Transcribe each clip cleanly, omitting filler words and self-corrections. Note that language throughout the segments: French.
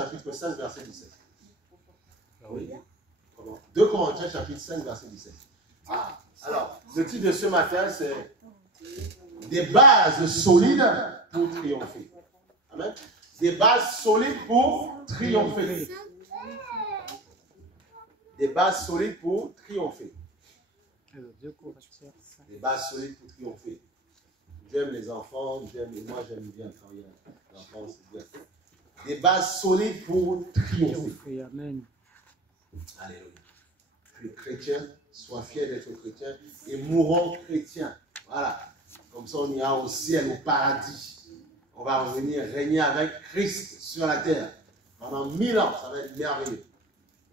chapitre 5, verset 17. Oui. 2 Corinthiens, chapitre 5, verset 17. Ah, alors, le titre de ce matin, c'est des bases solides pour triompher. Amen. Des bases solides pour triompher. Des bases solides pour triompher. Des bases solides pour triompher. J'aime les enfants, moi j'aime bien travailler avec les enfants, c'est bien. Des bases solides pour triompher. Amen. Alléluia. Que les chrétiens soient fiers d'être chrétiens et mourront chrétiens. Voilà. Comme ça, on ira au ciel, au paradis. On va revenir régner avec Christ sur la terre. Pendant 1000 ans, ça va être merveilleux.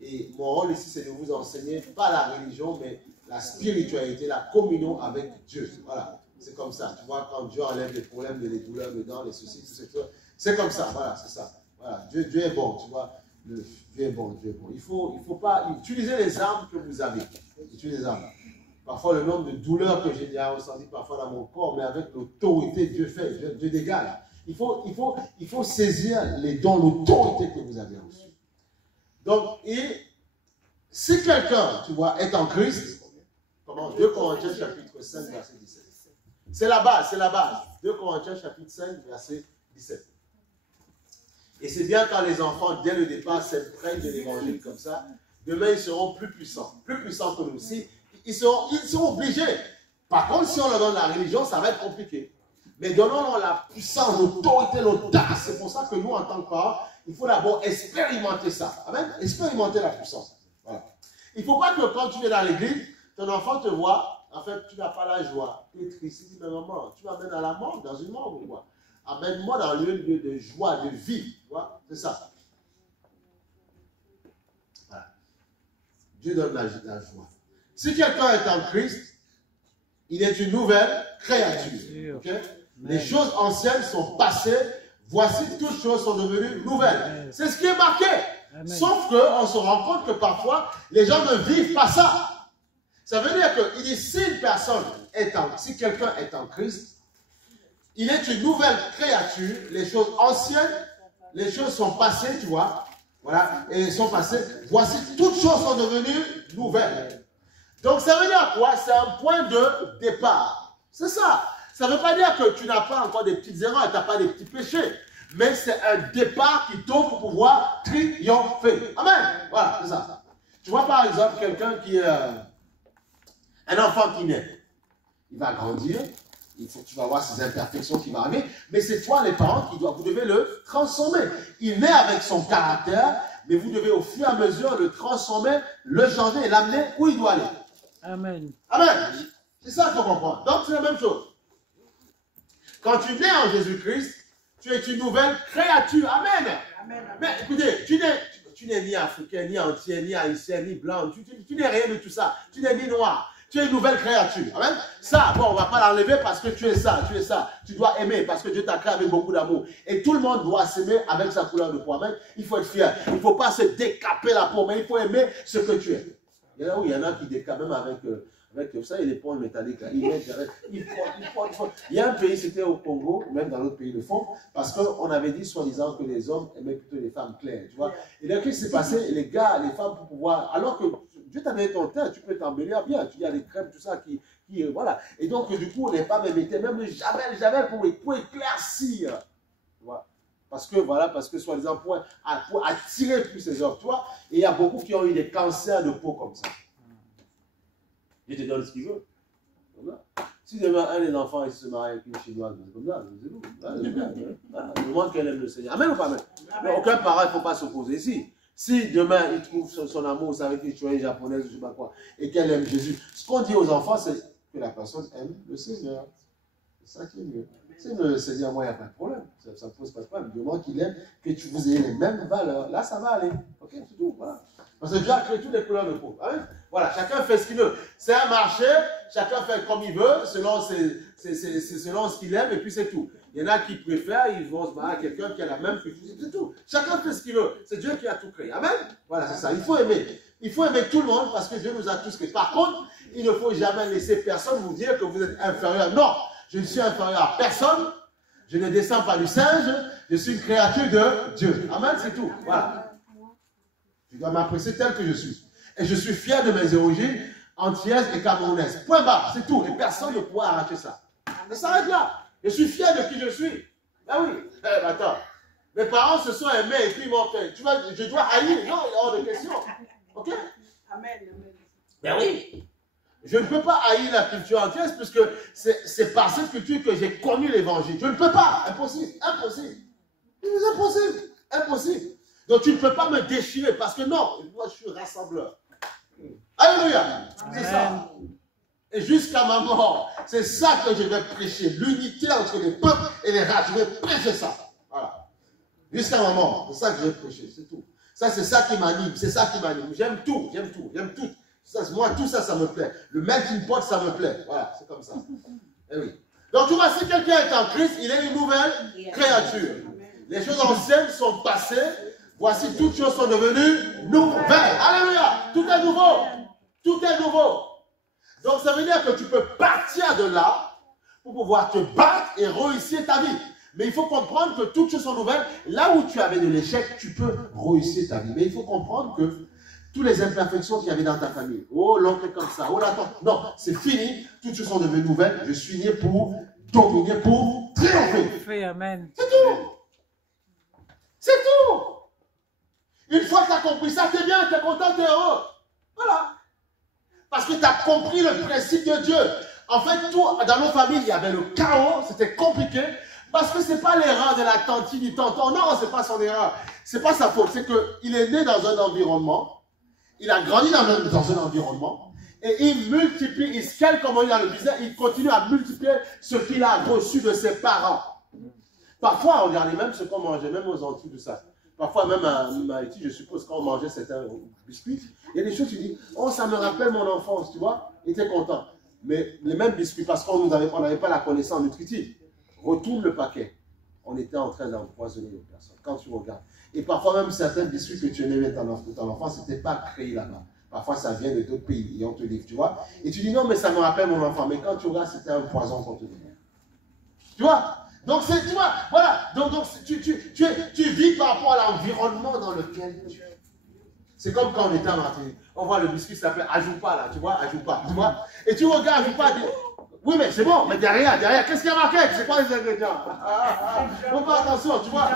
Et mon rôle ici, c'est de vous enseigner, pas la religion, mais la spiritualité, la communion avec Dieu. Voilà. C'est comme ça. Tu vois, quand Dieu enlève les problèmes, les douleurs dedans, les soucis, tout ça, c'est comme ça. Voilà, c'est ça. Voilà. Dieu est bon, tu vois. Dieu est bon, Dieu est bon. Il faut pas utiliser les armes que vous avez. Utilisez les armes. Parfois, le nombre de douleurs que j'ai déjà ressenti parfois dans mon corps, mais avec l'autorité que Dieu fait, Dieu dégage. Il faut saisir les dons, l'autorité que vous avez reçue. Donc, et si quelqu'un, tu vois, est en Christ, comment 2 Corinthiens chapitre 5, verset 17. C'est la base, c'est la base. 2 Corinthiens chapitre 5, verset 17. Et c'est bien quand les enfants, dès le départ, s'imprègnent de l'évangile comme ça, demain ils seront plus puissants que nous. Si, ils seront obligés. Par contre, si on leur donne la religion, ça va être compliqué. Mais donnons-leur la puissance, l'autorité, l'audace. C'est pour ça que nous, en tant que parents, il faut d'abord expérimenter ça. Amen. Expérimenter la puissance. Voilà. Il ne faut pas que quand tu es dans l'église, ton enfant te voit, en fait, tu n'as pas la joie. Tu es triste. Il dit, mais maman, tu m'amènes à la mort, dans une mort ou quoi? Amène-moi dans un lieu de joie, de vie. C'est ça. Voilà. Dieu donne la joie. Si quelqu'un est en Christ, il est une nouvelle créature. Okay? Les choses anciennes sont passées. Voici, toutes choses sont devenues nouvelles. C'est ce qui est marqué. Amen. Sauf qu'on se rend compte que parfois, les gens ne vivent pas ça. Ça veut dire que si quelqu'un est en Christ, il est une nouvelle créature. Les choses anciennes, les choses sont passées, tu vois. Voilà, et sont passées. Voici, toutes choses sont devenues nouvelles. Donc, ça veut dire quoi? C'est un point de départ. C'est ça. Ça ne veut pas dire que tu n'as pas encore des petites erreurs, tu n'as pas des petits péchés. Mais c'est un départ qui t'ouvre pour pouvoir triompher. Amen. Voilà, c'est ça. Tu vois par exemple quelqu'un qui est un enfant qui naît. Il va grandir. Tu vas voir ses imperfections qui vont arriver. Mais c'est toi les parents vous devez le transformer. Il naît avec son caractère, mais vous devez au fur et à mesure le transformer, le changer et l'amener où il doit aller. Amen. Amen. C'est ça qu'il faut comprendre. Donc c'est la même chose. Quand tu nais en Jésus-Christ, tu es une nouvelle créature. Amen. Amen. Mais écoutez, tu n'es ni africain, ni entier, ni haïtien, ni blanc. Tu n'es rien de tout ça. Tu n'es ni noir. Tu es une nouvelle créature. Amen. Ça, bon, on ne va pas l'enlever parce que tu es ça, tu es ça. Tu dois aimer parce que Dieu t'a créé avec beaucoup d'amour. Et tout le monde doit s'aimer avec sa couleur de peau. Amen. Il faut être fier. Il ne faut pas se décaper la peau, mais il faut aimer ce que tu es. Il y en a qui décapent même avec vous savez, les ponts métalliques, là, il y a un pays, c'était au Congo, même dans l'autre pays, le fond, parce qu'on avait dit soi-disant que les hommes aimaient plutôt les femmes claires, tu vois. Et là, qu'est-ce qui s'est passé? Les gars, les femmes, pour pouvoir, alors que Dieu t'a donné ton teint, tu peux t'embellir bien, tu as des crèmes, tout ça, voilà. Et donc, du coup, les femmes mettaient même le javel pour éclaircir, tu vois. Parce que soi-disant, pour attirer plus ces hommes, tu vois. Et il y a beaucoup qui ont eu des cancers de peau comme ça. Dieu te donne ce qu'il veut. Si demain un des enfants se marie avec une chinoise, c'est comme ça, c'est tout. Je demande qu'elle aime le Seigneur. Amen ou pas amen? Mais aucun parent, il ne faut pas s'opposer ici. Si demain il trouve son amour avec une chouette japonaise, je ne sais pas quoi, et qu'elle aime Jésus, ce qu'on dit aux enfants, c'est que la personne aime le Seigneur. C'est ça qui est mieux. Si le Seigneur, moi, il n'y a pas de problème. Ça ne pose pas de problème. Du moment qu'il aime, que vous ayez les mêmes valeurs, là, ça va aller. Ok, c'est tout. Voilà. Parce que Dieu a créé toutes les couleurs de peau. Hein? Voilà, chacun fait ce qu'il veut. C'est un marché, chacun fait comme il veut, selon ce qu'il aime, et puis c'est tout. Il y en a qui préfèrent, ils vont se marier à quelqu'un qui a la même culture, c'est tout. Chacun fait ce qu'il veut. C'est Dieu qui a tout créé. Amen. Voilà, c'est ça. Il faut aimer. Il faut aimer tout le monde parce que Dieu nous a tous créés. Par contre, il ne faut jamais laisser personne vous dire que vous êtes inférieur. Non, je ne suis inférieur à personne. Je ne descends pas du singe. Je suis une créature de Dieu. Amen, c'est tout. Voilà. Tu dois m'apprécier tel que je suis. Et je suis fier de mes origines antillaises et camerounaises. Point barre, c'est tout. Et personne ne pourra arracher ça. Ça s'arrête là. Je suis fier de qui je suis. Ah oui. Attends. Mes parents se sont aimés et puis ils m'ont fait. Tu vois, je dois haïr. Non, il y a hors de question. Ok? Amen. Ben oui. Je ne peux pas haïr la culture antillaise puisque c'est par cette culture que j'ai connu l'évangile. Je ne peux pas. Impossible. Impossible. C'est impossible. Impossible. Donc tu ne peux pas me déchirer parce que non, moi je suis rassembleur. Alléluia. C'est ça. Et jusqu'à ma mort, c'est ça que je vais prêcher. L'unité entre les peuples et les races. Je vais prêcher ça. Voilà. Jusqu'à ma mort. C'est ça que je vais prêcher. C'est tout. Ça, c'est ça qui m'anime. C'est ça qui m'anime. J'aime tout. J'aime tout. J'aime tout. Ça, moi, tout ça, ça me plaît. Le melting pot, ça me plaît. Voilà. C'est comme ça. Eh oui. Donc, tu vois, si quelqu'un est en Christ, il est une nouvelle créature. Les choses anciennes sont passées. Voici, toutes choses sont devenues nouvelles. Alléluia. Tout est nouveau. Tout est nouveau. Donc, ça veut dire que tu peux partir de là pour pouvoir te battre et réussir ta vie. Mais il faut comprendre que toutes choses sont nouvelles. Là où tu avais de l'échec, tu peux réussir ta vie. Mais il faut comprendre que toutes les imperfections qu'il y avait dans ta famille, oh, l'oncle comme ça, oh, la tante, non, c'est fini. Toutes choses sont devenues nouvelles. Je suis né pour dominer, pour triompher. Amen. C'est tout. C'est tout. Une fois que tu as compris ça, tu es bien, tu es content, tu es heureux. Voilà. Parce que tu as compris le principe de Dieu. En fait, tout, dans nos familles, il y avait le chaos, c'était compliqué. Parce que ce n'est pas l'erreur de la tante, du tonton. Non, ce n'est pas son erreur. Ce n'est pas sa faute. C'est qu'il est né dans un environnement. Il a grandi dans un environnement. Et il multiplie, il scale comme on dit dans le business. Il continue à multiplier ce qu'il a reçu de ses parents. Parfois, regardez même ce qu'on mangeait, même aux Antilles, tout ça. Parfois, même à Haïti, je suppose, quand on mangeait certains biscuits, il y a des choses, tu dis, oh, ça me rappelle mon enfance, tu vois. Il était content. Mais les mêmes biscuits, parce qu'on n'avait pas la connaissance nutritive. Retourne le paquet. On était en train d'empoisonner les personnes. Quand tu regardes. Et parfois même certains biscuits que tu aimais dans ton enfance, ce n'était pas créé là-bas. Parfois ça vient de d'autres pays et on te livre, tu vois. Et tu dis non, mais ça me rappelle mon enfant. Mais quand tu regardes, c'était un poison qu'on te donnait. Tu vois. Donc c'est, tu vois, voilà. Donc tu vis par rapport à l'environnement dans lequel tu es. C'est comme quand on était en Martinique. On voit le biscuit qui s'appelle Ajoupa là, tu vois, Ajoupa. Tu vois. Et tu regardes Ajoupa, oui, mais c'est bon, mais derrière, qu'est-ce qu'il y a marqué? C'est quoi les ingrédients? Faut faire attention, tu vois.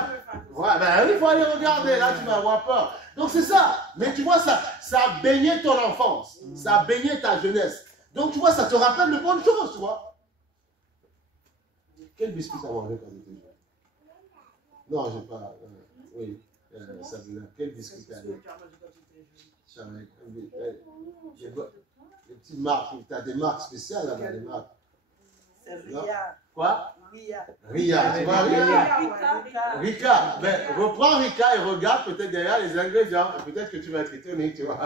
Ouais, ben il faut aller regarder, là tu vas avoir peur. Donc c'est ça. Mais tu vois, ça a baigné ton enfance. Ça a baigné ta jeunesse. Donc tu vois, ça te rappelle de bonnes choses, tu vois. Quel biscuit t'as mangé quand tu étais jeune? Non, j'ai pas. Oui, Sabrina, quel biscuit t'as mangé? Les petites marques, tu as des marques spéciales là-bas, des marques. C'est Ria. Quoi? Ria. Ria, tu vois, Ria. Rika. Mais reprends Rika et regarde peut-être derrière les ingrédients. Peut-être que tu vas être étonné, tu vois.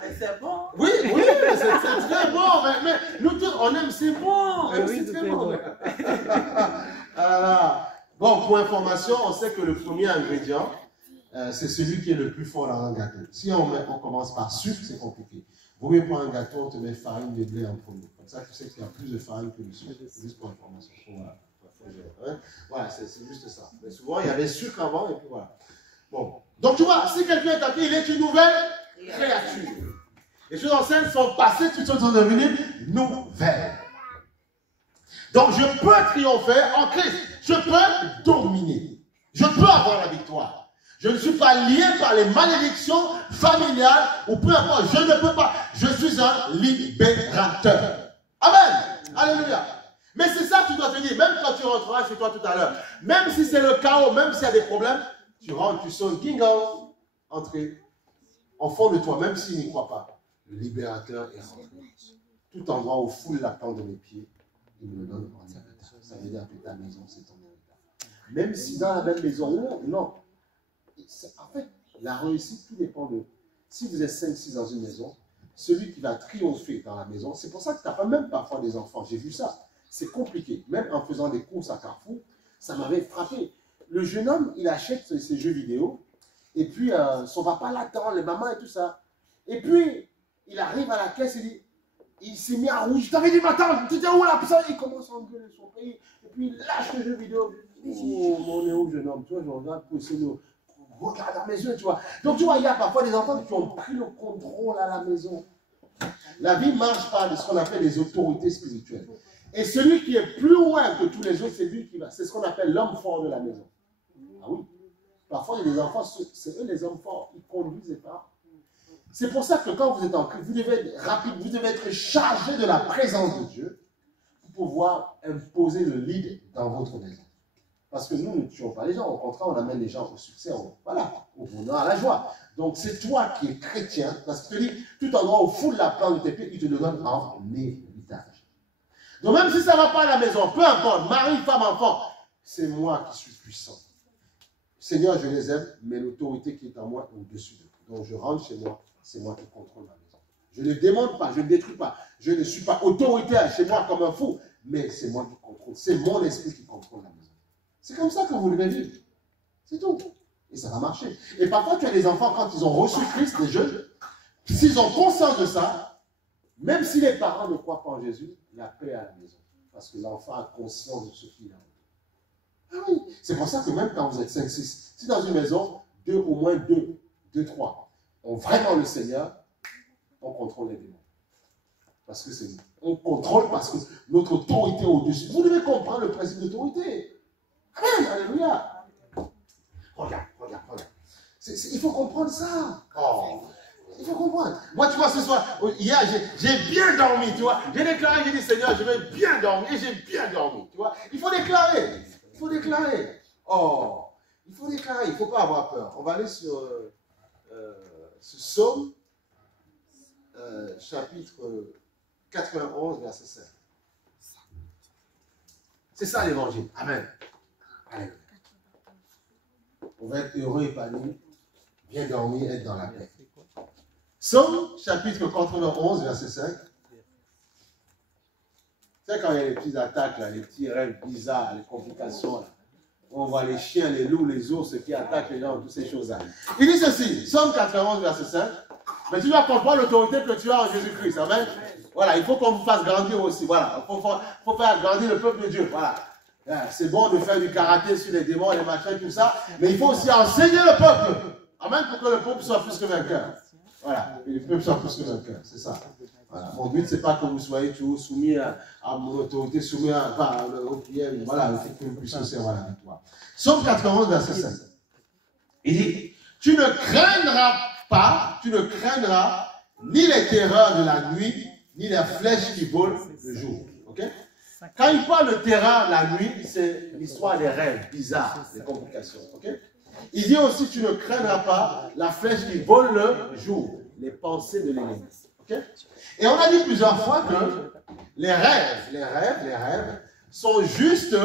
Mais c'est bon. Oui, c'est très bon. Mais nous tous, on aime, c'est bon. Oui, c'est très bon. Alors, bon, pour information, on sait que le premier ingrédient, c'est celui qui est le plus fort dans un gâteau. Si on commence par sucre, c'est compliqué. Vaut mieux prendre un gâteau, on te met farine de blé en premier. Comme ça, tu sais qu'il y a plus de farine que de sucre. C'est juste pour information. Voilà, c'est juste ça. Mais souvent, il y avait sucre avant et puis voilà. Bon. Donc, tu vois, si quelqu'un est appelé, il est une nouvelle créature. Les choses anciennes sont passées, toutes choses sont devenues nouvelles. Donc, je peux triompher en Christ. Je peux dominer. Je peux avoir la victoire. Je ne suis pas lié par les malédictions familiales ou peu importe. Je ne peux pas. Je suis un libérateur. Amen. Alléluia. Mais c'est ça que tu dois te dire. Même quand tu rentreras chez toi tout à l'heure. Même si c'est le chaos, même s'il y a des problèmes, tu rentres, tu sonnes. Kingo. Entrez. En fond de toi, même s'il n'y croit pas. Le libérateur est rentré. Tout endroit où foule la plante de mes pieds, il me le donne en héritage. Ça veut dire que ta maison, c'est ton héritage. Même si dans la même maison, non. En fait, la réussite, tout dépend de... Si vous êtes 5-6 dans une maison, celui qui va triompher dans la maison, c'est pour ça que tu n'as pas même parfois des enfants. J'ai vu ça. C'est compliqué. Même en faisant des courses à Carrefour, ça m'avait frappé. Le jeune homme, il achète ses jeux vidéo, et puis son papa l'attend, les mamans et tout ça. Et puis, il arrive à la caisse et dit, il s'est mis à rouge. Je t'avais dit, attends, tu étais où là? Puis ça, il commence à engueuler son pays. Et puis, il lâche le jeu vidéo. Oh, on est où, jeune homme? Tu vois, je regarde pour essayer de regarder dans mes yeux, tu vois. Donc, tu vois, il y a parfois des enfants qui ont pris le contrôle à la maison. La vie marche par ce qu'on appelle les autorités spirituelles. Et celui qui est plus loin que tous les autres, c'est lui qui va. C'est ce qu'on appelle l'homme fort de la maison. Ah oui. Parfois, il y a des enfants, c'est eux les hommes forts. Ils conduisent les parents. C'est pour ça que quand vous êtes en Christ, vous devez être rapide, vous devez être chargé de la présence de Dieu pour pouvoir imposer le lead dans votre maison. Parce que nous ne tuons pas les gens, au contraire, on amène les gens au succès, au bonheur, à la joie. Donc c'est toi qui es chrétien, parce qu'il te dit, tout endroit où foule la plante de tes pieds, il te le donne en héritage. Donc même si ça ne va pas à la maison, peu importe, mari, femme, enfant, c'est moi qui suis puissant. Seigneur, je les aime, mais l'autorité qui est en moi est au-dessus d'eux. Donc je rentre chez moi, c'est moi qui contrôle ma maison. Je ne démonte pas, je ne détruis pas. Je ne suis pas autoritaire chez moi comme un fou, mais c'est moi qui contrôle. C'est mon esprit qui contrôle la maison. C'est comme ça que vous devez vivre. C'est tout. Et ça va marcher. Et parfois, tu as des enfants, quand ils ont reçu Christ, des jeunes, s'ils ont conscience de ça, même si les parents ne croient pas en Jésus, il y a paix à la maison. Parce que l'enfant a conscience de ce qu'il a. Ah oui. C'est pour ça que même quand vous êtes 5, 6, si dans une maison, au moins 2, 3 ont vraiment le Seigneur, on contrôle les démons. Parce que c'est nous. On contrôle parce que notre autorité est au-dessus. Vous devez comprendre le principe d'autorité. Amen, alléluia. Regarde. Il faut comprendre ça. Oh, il faut comprendre. Moi, tu vois, ce soir, hier, j'ai bien dormi, tu vois. J'ai déclaré, j'ai dit, Seigneur, je vais bien dormir. Et j'ai bien dormi, tu vois. Il faut déclarer. Il faut déclarer. Oh, il faut déclarer. Il ne faut pas avoir peur. On va aller sur ce psaume, chapitre 91, verset 5. C'est ça l'évangile. Amen. Alléluia. On va être heureux, épanoui, bien dormir, être dans la paix. Psaume, chapitre 91, verset 5. Tu sais, quand il y a les petites attaques, là, les petits rêves bizarres, les complications, là, on voit les chiens, les loups, les ours qui attaquent les gens, toutes ces choses-là. Il dit ceci, Psaume 91, verset 5. Mais tu dois comprendre l'autorité que tu as en Jésus-Christ. Amen. Voilà, il faut qu'on vous fasse grandir aussi. Voilà, il faut faire grandir le peuple de Dieu. Voilà. C'est bon de faire du karaté sur les démons, les machins, tout ça, mais il faut aussi enseigner le peuple. Amen, pour que le peuple soit plus que vainqueur. Voilà, et le peuple soit plus que vainqueur, c'est ça. Voilà. Mon but, ce n'est pas que vous soyez toujours soumis à mon autorité, soumis au prières, voilà, il faut que vous puissiez servir la victoire. Psaume 91, verset 5. Il dit, tu ne craindras ni les terreurs de la nuit, ni les flèches qui volent le jour. Ok? Quand il parle de terreur la nuit, c'est l'histoire des rêves bizarres, des complications. Okay? Il dit aussi, tu ne craindras pas la flèche qui vole le jour, les pensées de l'ennemi. Okay? Et on a dit plusieurs fois que les rêves sont juste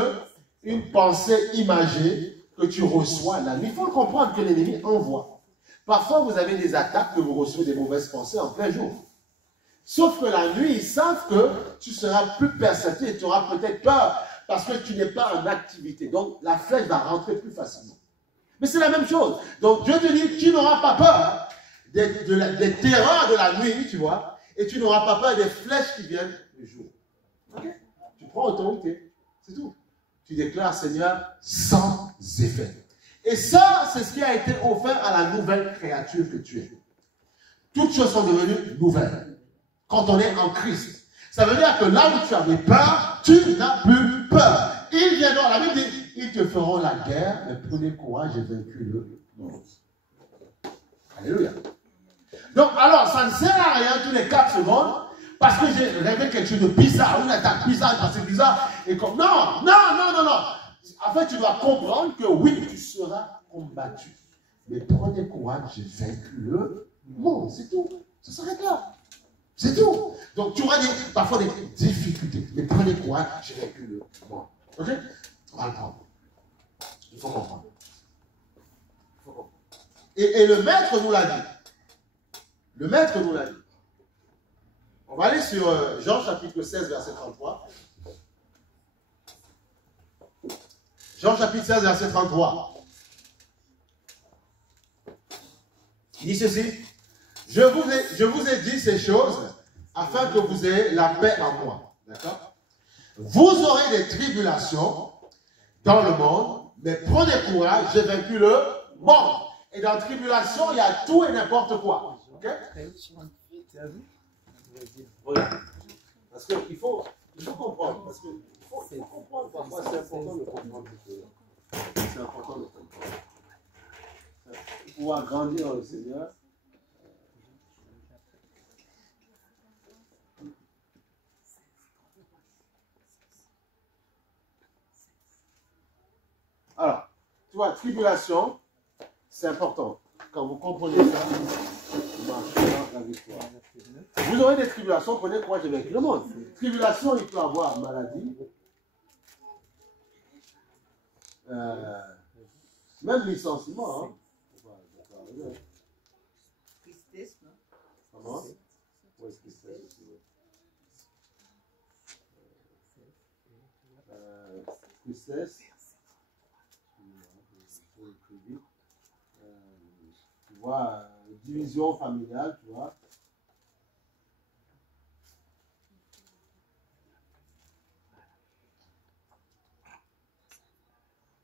une pensée imagée que tu reçois la nuit. Il faut comprendre que l'ennemi envoie. Parfois, vous avez des attaques que vous recevez des mauvaises pensées en plein jour. Sauf que la nuit, ils savent que tu seras plus perceptif et tu auras peut-être peur parce que tu n'es pas en activité. Donc, la flèche va rentrer plus facilement. Mais c'est la même chose. Donc, Dieu te dit, tu n'auras pas peur des terreurs de la nuit, tu vois, et tu n'auras pas peur des flèches qui viennent le jour. Okay? Tu prends autorité, c'est tout. Tu déclares, Seigneur, sans effet. Et ça, c'est ce qui a été offert à la nouvelle créature que tu es. Toutes choses sont devenues nouvelles. Quand on est en Christ. Ça veut dire que là où tu avais peur, tu n'as plus peur. Ils viendront, la Bible dit, ils te feront la guerre, mais prenez courage, j'ai vaincu le monde. Alléluia. Donc, alors, ça ne sert à rien tous les 4 secondes, parce que j'ai rêvé quelque chose de bizarre, une attaque bizarre, parce que c'est bizarre, et comme, non. En fait, tu dois comprendre que oui, tu seras combattu. Mais prenez courage, j'ai vaincu le monde, c'est tout. Ça s'arrête là. C'est tout. Donc, tu auras parfois des difficultés. Mais prenez courage, j'ai vaincu le monde. Ok? On va le prendre. Il faut comprendre. Et le maître nous l'a dit. Le maître nous l'a dit. On va aller sur Jean chapitre 16, verset 33. Jean chapitre 16, verset 33. Il dit ceci. Je vous ai dit ces choses afin que vous ayez la paix en moi. D'accord? Vous aurez des tribulations, dans le monde, mais prenez courage, j'ai vaincu le monde. Et dans la tribulation, il y a tout et n'importe quoi. Ok? Regarde. Parce qu'il faut comprendre. Parce qu'il faut comprendre. Parfois, c'est important de comprendre. C'est important de comprendre. Pour pouvoir grandir dans le Seigneur. Alors, tu vois, tribulation, c'est important. Quand vous comprenez ça, vous marchez dans la victoire. Vous aurez des tribulations, prenez quoi j'ai vaincu le monde. Tribulation, il peut avoir maladie, même licenciement. Hein. Tristesse, non? Comment? Oui, tristesse aussi. Tristesse. Tu vois, division familiale, tu vois.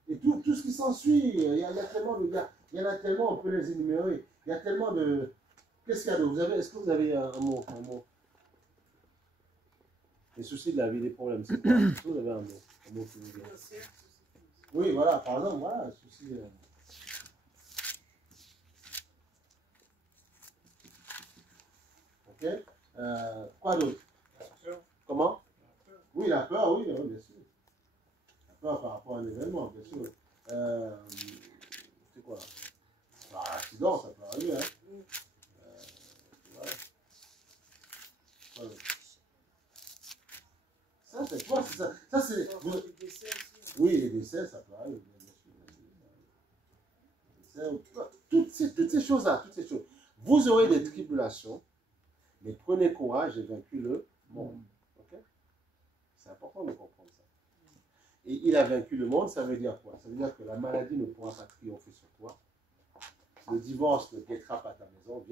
Et tout ce qui s'ensuit, il y a tellement de gars, il y en a tellement, on peut les énumérer. Il y a tellement de. Qu'est-ce qu'il y a d'autre? Est-ce que vous avez un mot? Les soucis de la vie, les problèmes, c'est quoi? Est-ce que vous avez un mot qui vous vient? Oui, voilà, par exemple, voilà, souci. Ok? Quoi d'autre? Comment? Oui, la peur, oui, bien sûr. La peur par rapport à un événement, bien sûr. C'est quoi? Bah, accident, ça peut arriver, hein? Voilà. Quoi d'autre? Ça, c'est quoi? Ça, c'est. Oui, les décès, ça peut arriver. Toutes ces choses-là, toutes ces choses. Vous aurez des tribulations, mais prenez courage et vaincu le monde. Okay? C'est important de comprendre ça. Et il a vaincu le monde, ça veut dire quoi? Ça veut dire que la maladie ne pourra pas triompher sur toi. Le divorce ne guettera pas ta maison,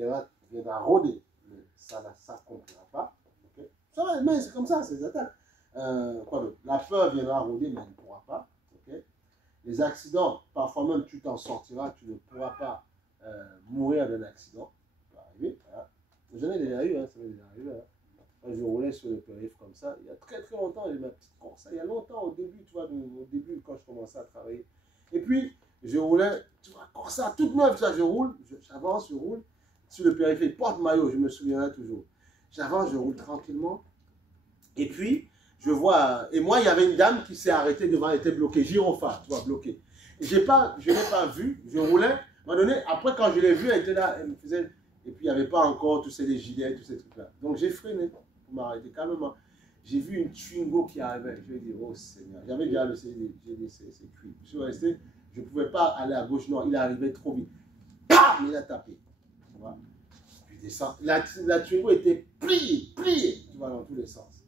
viendra rôder, mais ça ne s'accomplira pas. Okay? Ça va, mais c'est comme ça, c'est des attaques. Quoi d'autre? La peur viendra rôder, mais elle ne pourra pas. Okay? Les accidents, parfois même tu t'en sortiras, tu ne pourras pas mourir d'un accident. Ça va arriver. Voilà. J'en ai déjà eu, hein, ça m'est déjà arrivé. Hein. Quand je roulais sur le périph' comme ça, il y a très très longtemps, j'ai ma petite course. Il y a longtemps, au début, tu vois, au début, quand je commençais à travailler. Et puis, je roulais, tu vois, comme ça, toute neuve, ça, je roule, j'avance, je roule sur le périph', porte-maillot, je me souviendrai toujours. J'avance, je roule tranquillement. Et puis, je vois, et moi, il y avait une dame qui s'est arrêtée devant, elle était bloquée, gyrophare, tu vois, bloquée. Je n'ai pas vu, je roulais. À un moment donné, après, quand je l'ai vue, elle était là, elle me faisait. Et puis, il n'y avait pas encore tous ces gilets, tous ces trucs-là. Donc, j'ai freiné pour m'arrêter calmement. J'ai vu une Twingo qui arrivait. Je lui ai dit, oh Seigneur. J'avais déjà le CD, j'ai dit, c'est cuit. Je suis resté, je ne pouvais pas aller à gauche, non, il arrivait trop vite. Bam, il a tapé. Tu vois. Puis, descend. La Twingo était pliée, tu vois, dans tous les sens.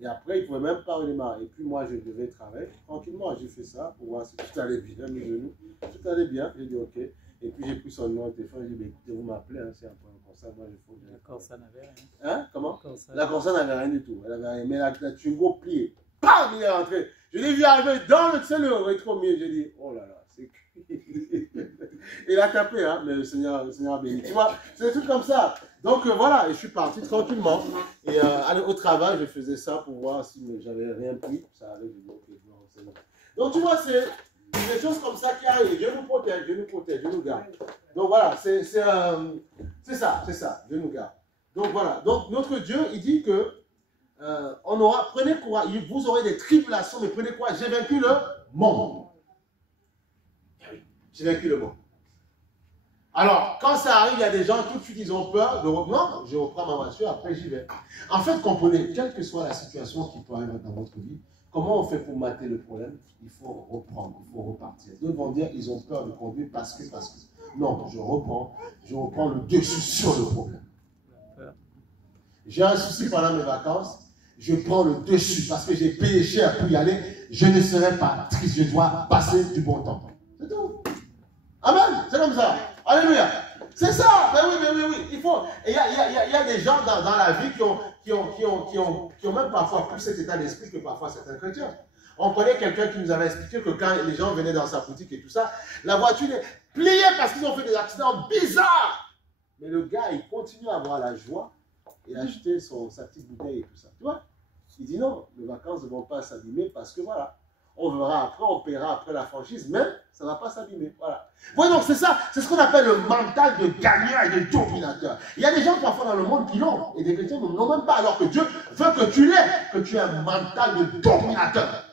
Et après, il ne pouvait même pas redémarrer. Et puis, moi, je devais travailler. Tranquillement, j'ai fait ça pour voir si tout allait bien, mes genoux. Tout allait bien. J'ai dit, OK. Et puis j'ai pris son numéro de téléphone, j'ai dit, écoutez, vous m'appelez, hein, c'est un problème comme ça, moi il faut que... La Corsa n'avait rien. Hein? Comment? La Corsa n'avait rien du tout. Elle avait rien. Mais la Twingo pliée. Bam! Il est rentré. Je l'ai vu arriver dans le rétro-milieu. J'ai dit, oh là là, c'est cuit. Il a tapé, hein, mais le Seigneur béni. Tu vois, c'est des trucs comme ça. Donc voilà, et je suis parti tranquillement. Et au travail, je faisais ça pour voir si j'avais rien pris. Ça allait, je dis, ok, non, c'est bon. Donc tu vois, c'est des choses comme ça qui arrivent. Dieu nous protège, Dieu nous garde. Donc voilà, c'est ça, Dieu nous garde. Donc voilà, donc notre Dieu, il dit que prenez courage, vous aurez des tribulations, mais prenez courage, j'ai vaincu le monde. J'ai vaincu le monde. Alors, quand ça arrive, il y a des gens, tout de suite, ils ont peur de reprendre. Non, je reprends ma voiture, après j'y vais. En fait, comprenez, quelle que soit la situation qui peut arriver dans votre vie, comment on fait pour mater le problème? Il faut reprendre, il faut repartir. D'autres vont dire, ils ont peur de conduire parce que. Non, je reprends le dessus sur le problème. J'ai un souci pendant mes vacances, je prends le dessus parce que j'ai payé cher pour y aller, je ne serai pas triste, je dois passer du bon temps. C'est tout. Amen, c'est comme ça. Alléluia. C'est ça. Mais oui. Il faut. Et il y a des gens dans la vie qui ont même parfois plus cet état d'esprit que parfois certains chrétiens. On connaît quelqu'un qui nous avait expliqué que quand les gens venaient dans sa boutique et tout ça, la voiture est pliée parce qu'ils ont fait des accidents bizarres. Mais le gars, il continue à avoir la joie et acheter sa petite bouteille et tout ça. Tu vois? Il dit non, les vacances ne vont pas s'abîmer parce que voilà, on verra après, on paiera après la franchise, mais ça ne va pas s'abîmer. Voilà. Voyez, donc c'est ça, c'est ce qu'on appelle le mental de gagnant et de dominateur. Il y a des gens parfois dans le monde qui l'ont, et des chrétiens n'ont même pas, alors que Dieu veut que tu l'aies, que tu aies un mental de dominateur.